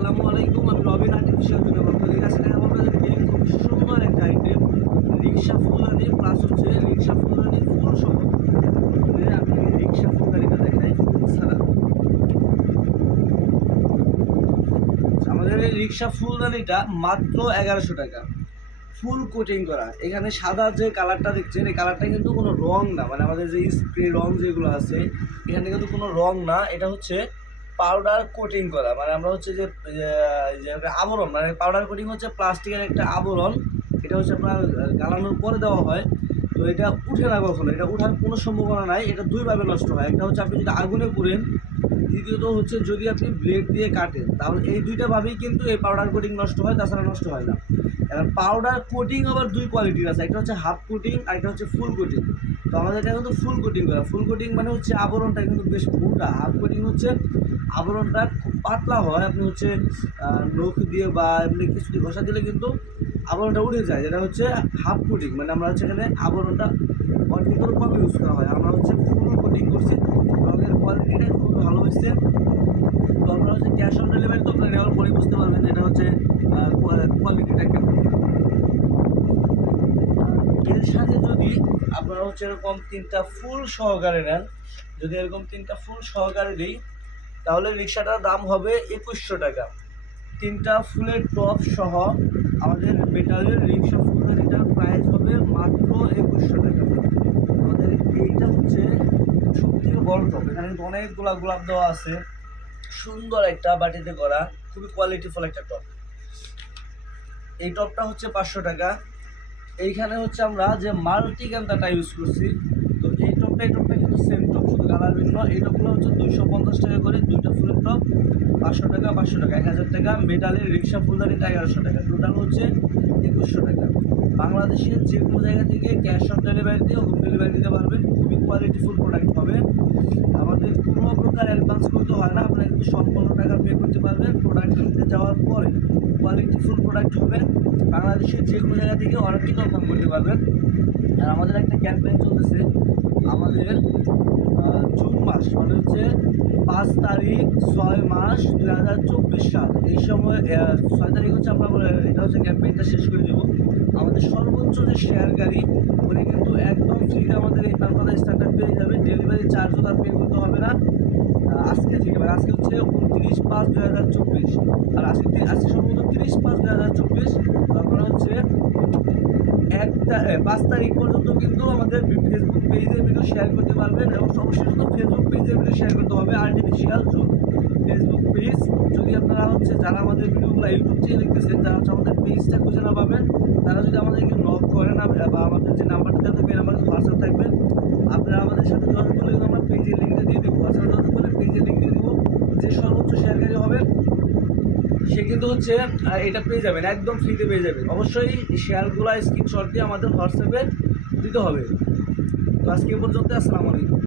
আসসালামু আলাইকুম, আমি রবিন আর্টিফিশিয়াল জন্য আপনাদের কাছে দেখাবো আপনাদেরকে খুব সুন্দর একটা আইটেম রিক্সা ফুলদানি প্লাস হচ্ছে রিক্সা ফুলদানি ফুল সহ। আমি রিক্সা ফুলদানিটা দেখাই ফুল ছাড়া আমাদের এই রিক্সা ফুলদানিটা মাত্র এগারোশো টাকা। ফুল কোটিং করা। এখানে সাদা যে কালারটা দেখছেন, এই কালারটা কিন্তু কোনো রং না। মানে আমাদের যে স্প্রে রং যেগুলো আছে, এখানে কিন্তু কোনো রং না। এটা হচ্ছে পাউডার কোটিং করা। মানে আমরা হচ্ছে যে আবরণ মানে পাউডার কোটিং হচ্ছে প্লাস্টিকের একটা আবরণ। এটা হচ্ছে আপনার গালানোর পরে দেওয়া হয়। তো এটা উঠে না কখনো, এটা উঠার কোনো সম্ভাবনা নাই, এটা দুইভাবে নষ্ট হয়। একটা হচ্ছে আপনি যদি আগুনে পুড়েন, দ্বিতীয়ত হচ্ছে যদি আপনি ব্লেড দিয়ে কাটেন, তাহলে এই দুইটা ভাবেই কিন্তু এই পাউডার কোটিং নষ্ট হয়, তাছাড়া নষ্ট হয় না। এখন পাউডার কোটিং আবার দুই কোয়ালিটির আছে, একটা হচ্ছে হাফ কোটিং আর একটা হচ্ছে ফুল কোটিং তো আমাদের এটা কিন্তু ফুল কোটিং করা ফুল কোটিং মানে হচ্ছে আবরণটা কিন্তু বেশ মোটা। হাফ কোটিং হচ্ছে আবরণটা খুব পাতলা হয়, আপনি হচ্ছে নখ দিয়ে বা এমনি কিছু ঘষা দিলে কিন্তু আবরণটা উঠে যায়, যেটা হচ্ছে হাফ কোটিং মানে আমরা হচ্ছে এখানে আবরণটা অর্ধেকেরও কম ইউজ করা হয়। আমরা হচ্ছে ফুল কোটিং করছি। রঙের কোয়ালিটিটা খুব ভালো হয়েছে। তো আপনারা হচ্ছে ক্যাশ অন ডেলিভারি তো আপনারা নেওয়ার পরে বুঝতে পারবেন যে এটা হচ্ছে কোয়ালিটিটা কেমন। এর সাথে যদি আপনারা হচ্ছে এরকম তিনটা ফুল সহকারে নেন, যদি এরকম তিনটা ফুল সহকারে দিই, তাহলে রিক্সাটার দাম হবে একুশশো টাকা। তিনটা ফুলের টপ সহ আমাদের বেটারের রিক্সা ফুলের এটার প্রাইস হবে মাত্র একুশশো টাকা। আমাদের এইটা হচ্ছে থেকে বড় টপ। এখানে কিন্তু অনেকগুলা গোলাপ দেওয়া আছে। সুন্দর একটা বাটিতে করা, খুবই কোয়ালিটিফুল একটা টপ। এই টপটা হচ্ছে পাঁচশো টাকা। এইখানে হচ্ছে আমরা যে মাল্টি ক্যান্টাটা ইউজ করছি, তো এই টপটা এই টপটা কিন্তু সেম টপ, শুধু কালার ভিন্ন এই টপগুলো হচ্ছে দুইশো পঞ্চাশ টাকা করে, দুইটা ফুলের টপ পাঁচশো টাকা পাঁচশো টাকা, এক হাজার টাকা। মেটালের রিক্সা ফুলদানিটা এগারোশো টাকা। টোটাল হচ্ছে একুশশো টাকা। বাংলাদেশের যে কোনো জায়গা থেকে ক্যাশ অন ডেলিভারি দিয়ে হোম ডেলিভারি দিতে পারবেন। খুবই কোয়ালিটিফুল প্রোডাক্ট হবে আমাদের কোনো প্রকার অ্যাডভান্স করতে হয় না। আপনারা কিন্তু সম্পূর্ণ টাকা পে করতে পারবেন। প্রোডাক্ট কিনতে যাওয়ার পরে কোয়ালিটিফুল প্রোডাক্ট হবে। বাংলাদেশের যে কোনো জায়গা থেকে অর্ডারটি কনফার্ম করতে পারবেন। আর আমাদের একটা ক্যাম্পেইন চলতেছে। আমাদের জুন মাস মানে হচ্ছে পাঁচ তারিখ ছয় মাস দুই হাজার চব্বিশ সাল। এই সময় ছয় তারিখ হচ্ছে আমরা এটা হচ্ছে ক্যাম্পেইনটা শেষ করে দেবো। আমাদের সর্বোচ্চ যে শেয়ার গাড়ি উনি কিন্তু একদম ফ্রিতে আমাদের এই তারপরে স্ট্যান্ডার্ড পেয়ে যাবে। ডেলিভারি চার্জও তার পে করতে হবে না। আজকে থেকে মানে আজকে হচ্ছে উনত্রিশ পাঁচ দুই হাজার চব্বিশ। আর আজকে আজকে সম্ভবত তিরিশ পাঁচ দুই হাজার চব্বিশ। এক তা- পাঁচ তারিখ পর্যন্ত কিন্তু আমাদের ফেসবুক পেজে ভিডিও শেয়ার করতে পারবেন এবং অবশ্যই কিন্তু ফেসবুক পেজে ভিডিও শেয়ার করতে হবে আর্টিফিশিয়াল জোন ফেসবুক পেজ যদি আপনারা হচ্ছে যারা আমাদের ভিডিওগুলো ইউটিউব থেকে দেখতেছেন যারা হচ্ছে আমাদের পেজটা খুঁজে না পাবেন। তারা যদি আমাদেরকে নক করেন বা আমাদের যে নাম্বারটা থাকবে আমাদের হোয়াটসঅ্যাপ থাকবে। আপনারা আমাদের সাথে যোগাযোগ করলে আমরা পেজের লিঙ্কটা দিয়ে দেবো। হোয়াটসঅ্যাপে যোগাযোগ করলে পেজের লিঙ্ক দিয়ে দেবো যে সর্বোচ্চ শেয়ারকারী হবে সে কিন্তু হচ্ছে এটা পেয়ে যাবেন, একদম ফ্রিতে পেয়ে যাবেন। অবশ্যই শেয়ারগুলো স্ক্রিনশট দিয়ে আমাদের হোয়াটসঅ্যাপে দিতে হবে। তো আজকে পর্যন্ত আসসালামু আলাইকুম।